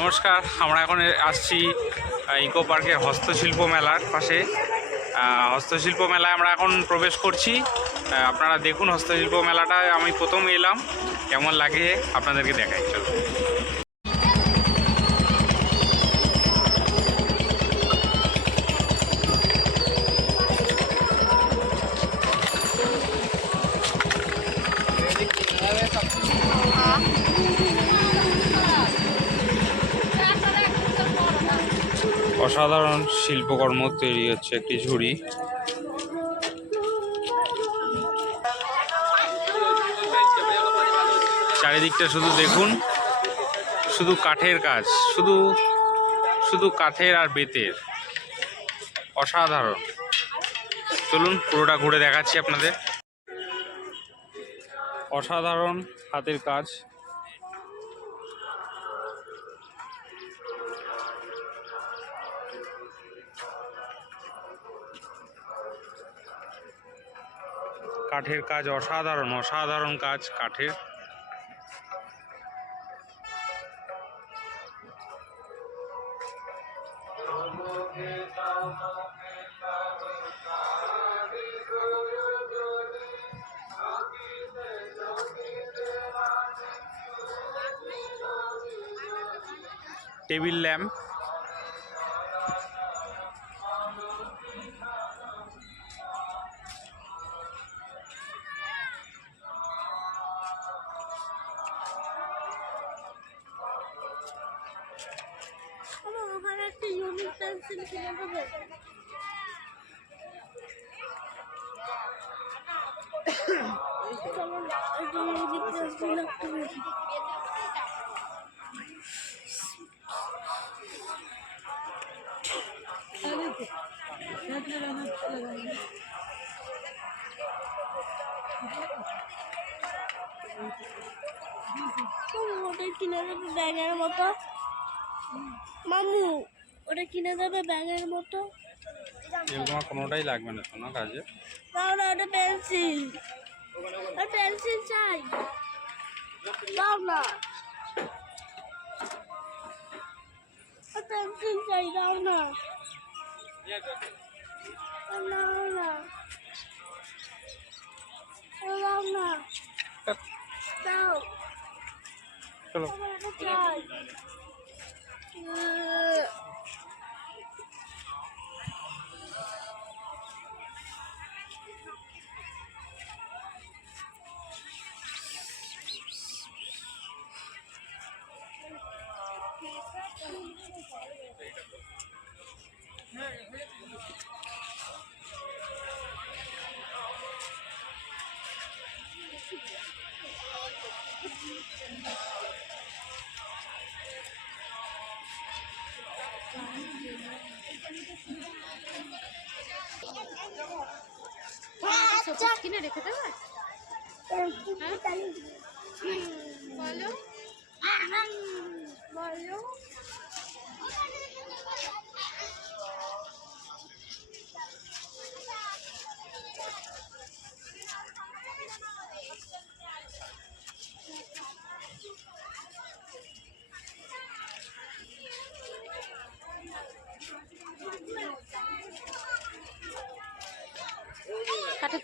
নমস্কার, আমরা এখন আসছি ইকো পার্কের হস্তশিল্প মেলার পাশে। হস্তশিল্প মেলায় আমরা এখন প্রবেশ করছি। আপনারা দেখুন হস্তশিল্প মেলাটা আমি প্রথম এলাম। কেমন লাগে আপনাদেরকে দেখাই চলো অসাধারণ শিল্পকর্ম তৈরি হচ্ছে একটি ঝুড়ি। চারিদিকটা শুধু দেখুন, শুধু কাঠের কাজ, শুধু শুধু কাঠের আর বেতের। অসাধারণ। চলুন পুরোটা ঘুরে দেখাচ্ছি আপনাদের। অসাধারণ হাতের কাজ। কাঠের কাজ অসাধারণ অসাধারণ কাজ কাঠের। Table lamp. কিনে দেবে ব্যাঙের মতো মামু ওটা কিনে দেবে ব্যাঙের মতো? এগুলো কোনোটাই লাগবে না শোনা কাজে। দাও ওটা পেন্সিল। আর পেন্সিল চাই। দাও না পেন্সিল চাই দাও না দাও না দাও। না দাও চলো চাই সবুজ কিনে রেখে দেবে? বলো। বলো।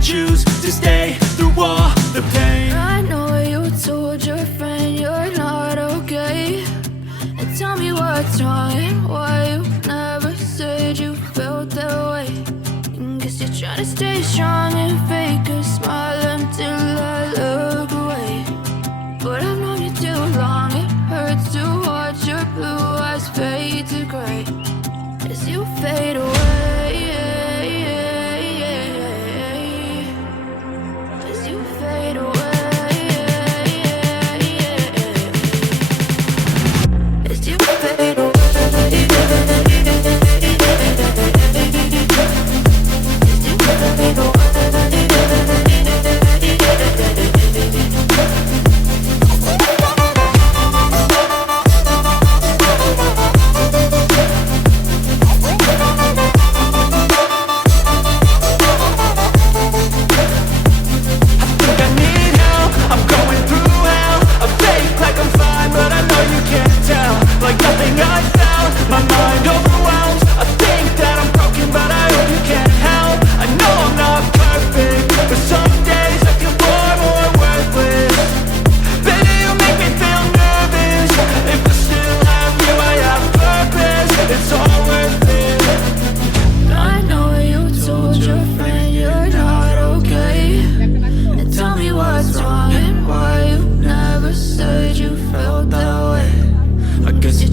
choose to stay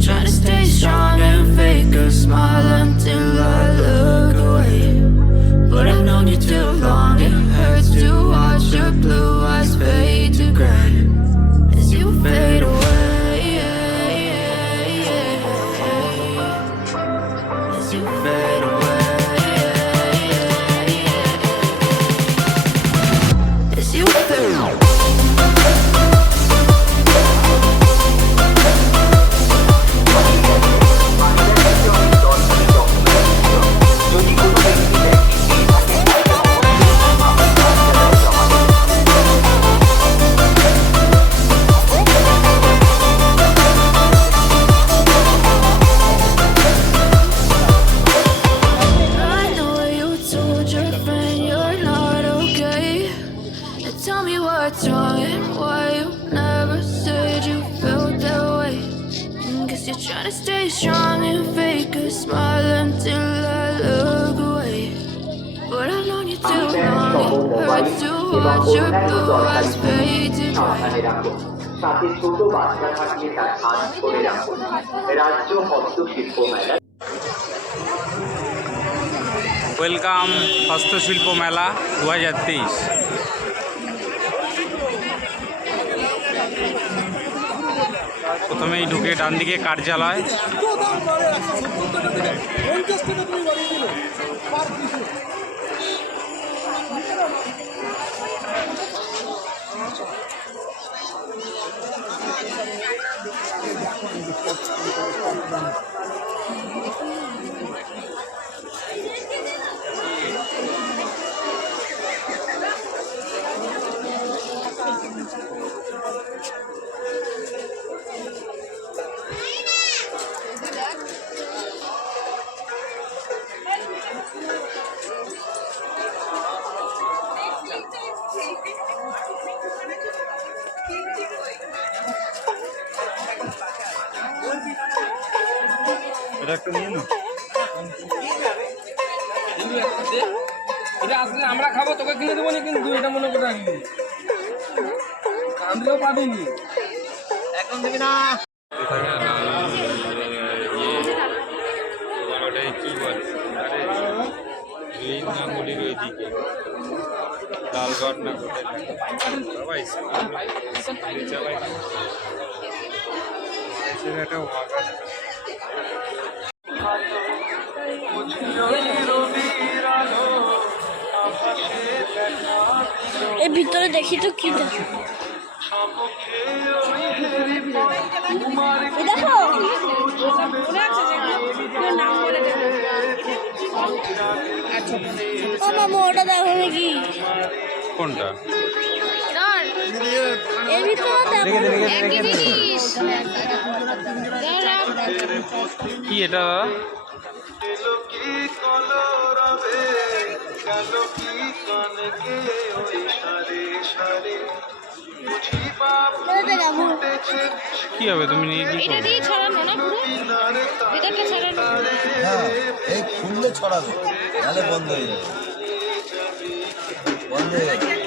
trying to welcome হস্তশিল্প মেলা দু হাজার তেইশ। প্রথমেই ঢুকে ডান দিকে কার্যালয়। এটা আসলে আমরা খাব তোকে কিনে দেবো না কিন্তু? এটা মনে করে রাখবি। আমিও পাবিনি এখন দিবি না। কি বলে লালগড় না সবাই একটা ভিতরে দেখি তো কি দেখো। ওটা দেখো নাকি কোনটা? এর ভিতরে। কি এটা? কি হবে তুমি নিয়ে কি এটা দিয়ে ছড়ানো না পুরো? এটাকে ছড়ানো। হ্যাঁ এই খুললে ছড়াবে নাহলে বন্ধ হয়ে যাবে। বন্ধ হয়ে যাবে।